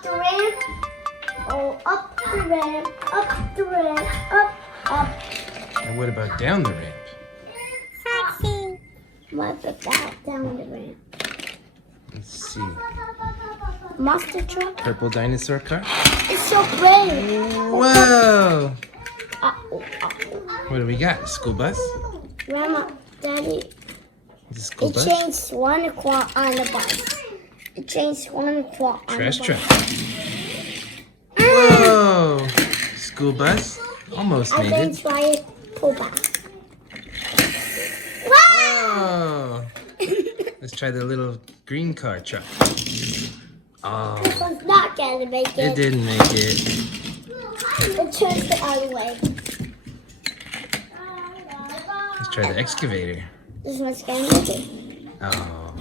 up the ramp. Oh, up the ramp, up the ramp, up. And what about down the ramp? Taxi. What about down the ramp? Let's see. Monster truck. Purple dinosaur car. It's so brave. Whoa! Uh-oh. What do we got? School bus? Grandma, Daddy, Is it school it bus? changed 1 o'clock on the bus. It changed 1 o'clock on Trash the truck. bus. Whoa! School bus? Almost I made then it. try it pull back. Whoa! Let's try the little green car truck. Oh, This one's not gonna make it it. didn't make it. It turns the other way. Let's try the excavator. This one's gonna make it. Oh.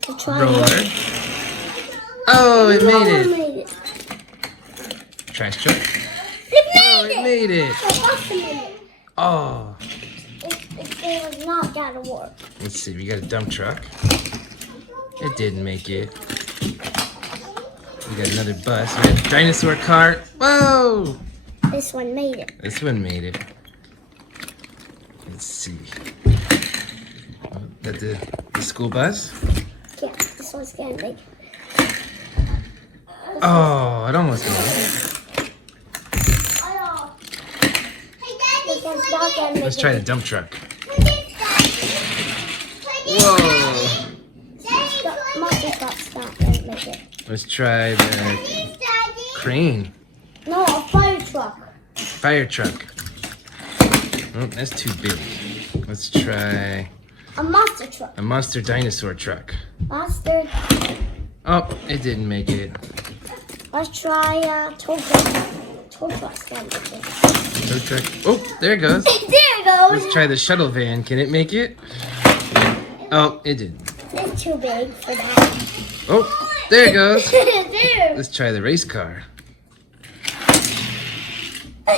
To try Roller. it. Oh, it made Roller it. made it. Trash truck. It Oh, made it made it. The bus made it. Oh. It was not gonna work. Let's see, we got a dump truck. It didn't make it. We got another bus. We got a dinosaur cart. Whoa! This one made it. This one made it. Let's see. Oh, that the school bus? Yeah, this one's gonna make it. Oh, it almost made it. This one's not gonna make it. Let's try the dump truck. Whoa! The monster truck's not gonna make it. Let's try the crane. No, a fire truck. Fire truck. Oh, that's too big. Let's try A monster truck. a monster dinosaur truck. Monster. Oh, it didn't make it. Let's try tow truck. Tow truck's gonna make it. Tow truck. Oh, there it goes. There it goes. Let's try the shuttle van. Can it make it? Oh, it didn't. It's too big for that. Oh, there it goes. There. Let's try the race car.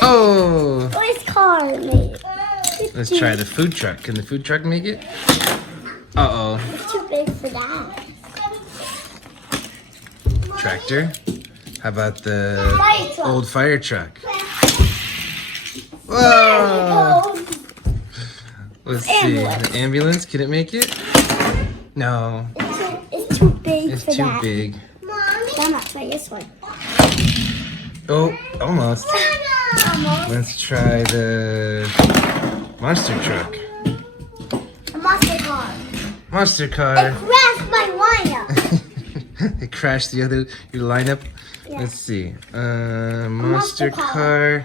Oh, Race car made it. let's try the food truck. Can the food truck make it? Uh-oh. It's too big for that. Tractor. How about the Fire truck. old fire truck? There Whoa! it goes. Let's see. Ambulance. The ambulance, can it make it? No, It's too big it's for too that. big. I'm not try this one. Oh, almost. Almost. Let's try the monster truck. A monster car. Monster It car. crashed my lineup. It crashed your lineup. Yeah. Let's see. Monster monster car. car.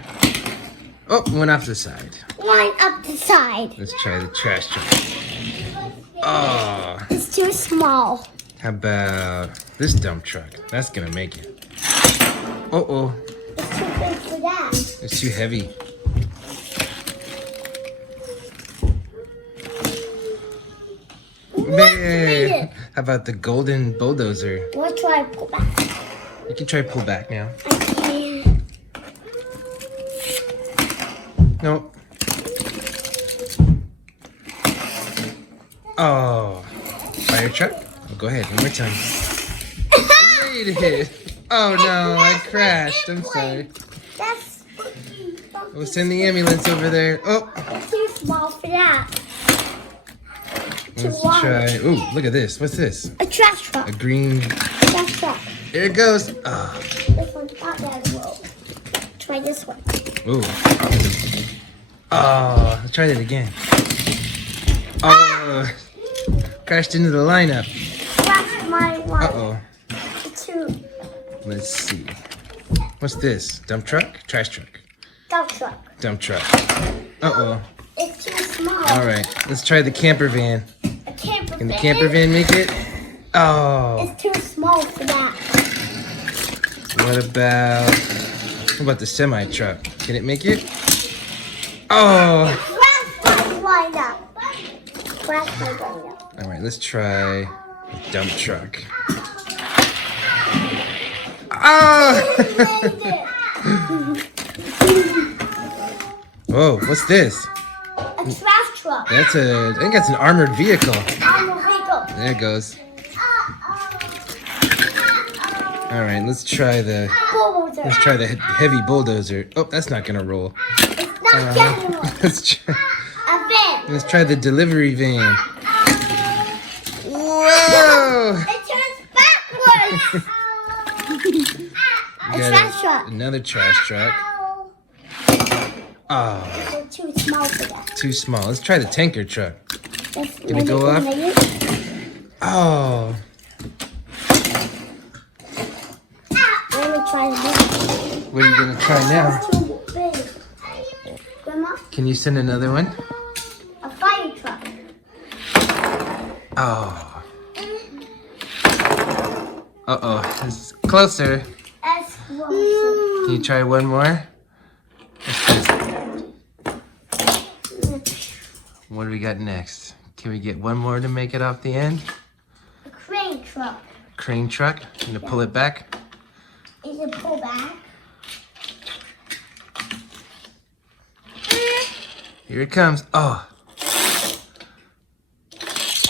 Oh, went off the side. Line up the side. Let's try the trash truck. Oh, It's too small. how about this dump truck? That's gonna make it. Uh-oh, It's too big for that. it's too heavy. Man, how about the golden bulldozer? We'll try to pull back. You can try pull back now. Okay. Nope. Oh, fire truck? Oh, go ahead, one more time. I made it. Oh no, I crashed. I'm sorry. That's We'll send the ambulance over there. Oh, too small for that. let's large. try. Ooh, look at this. What's this? A trash truck. A green. Trash truck. There it goes. Oh, This one's not that low. Try this one. ooh. Oh, let's try that again. Oh, crashed into the lineup. That's my one. Uh-oh. Two. Let's see. What's this? Dump truck? Trash truck. Dump truck. Dump truck. Uh-oh. It's too small. All right, let's try the camper van. A camper Can the van. camper van make it? Oh, It's too small for that. what about the semi truck? Can it make it? Oh, Crash my lineup. Crash my lineup. all right, let's try the dump truck. Oh! Whoa, what's this? A trash truck. I think that's an armored vehicle. On the vehicle. There it goes. All right, let's try the Bulldozer. heavy bulldozer. Oh, that's not gonna roll. It's not getting one. A van. Let's try the delivery van. Whoa! It turns backwards. We A got trash truck. Another trash truck. Oh, They're too small for that. too small. Let's try the tanker truck. Can it go up? Oh, Let me try the big. what are you gonna try now? It's too big. Grandma, Can you send another one? a fire truck. Oh. Uh-oh. It's closer. That's closer. Can you try one more? What do we got next? Can we get one more to make it off the end? A crane truck. Crane truck. Gonna pull it back. Is it pull back? Here it comes. Oh.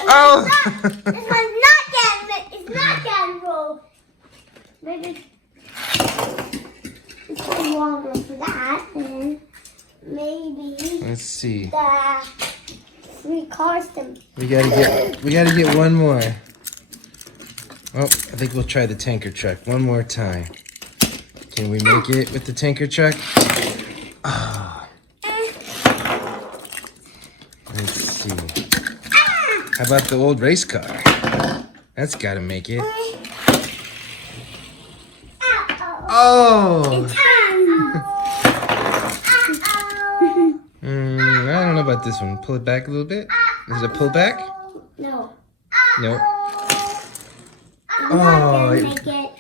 Oh! This one's not getting. It's not getting rolled. Maybe it's too longer for that. And maybe Let's see. the 3 cars can. We gotta get one more. Oh, I think we'll try the tanker truck one more time. Can we make it with the tanker truck? Ah. Let's see. How about the old race car? That's gotta make it. Oh! I don't know about this one. Pull it back a little bit. Is it pull back? No. Nope. I'm not gonna make it.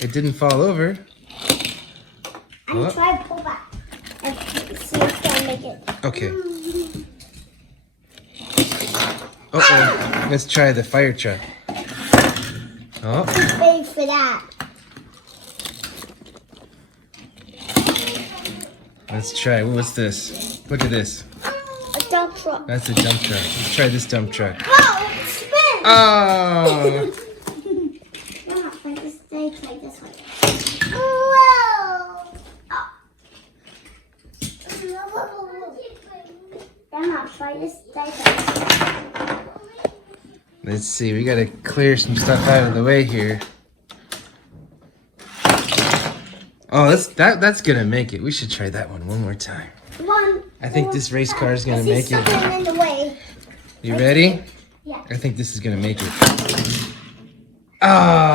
It didn't fall over. I'm gonna try to pull back and see if I can make it. Okay. Uh-oh. Let's try the fire truck. Oh. Too big for that. Let's try. What's this? Look at this. A dump truck. That's a dump truck. Let's try this dump truck. Whoa! It spins! Oh! Grandma, try this. Try this one. Whoa! Grandma, try this. Let's see. We gotta clear some stuff out of the way here. Oh, that's gonna make it. We should try that one more time. I think this race car is gonna make it. Something in the way. You ready? Yeah. I think this is gonna make it. Ah!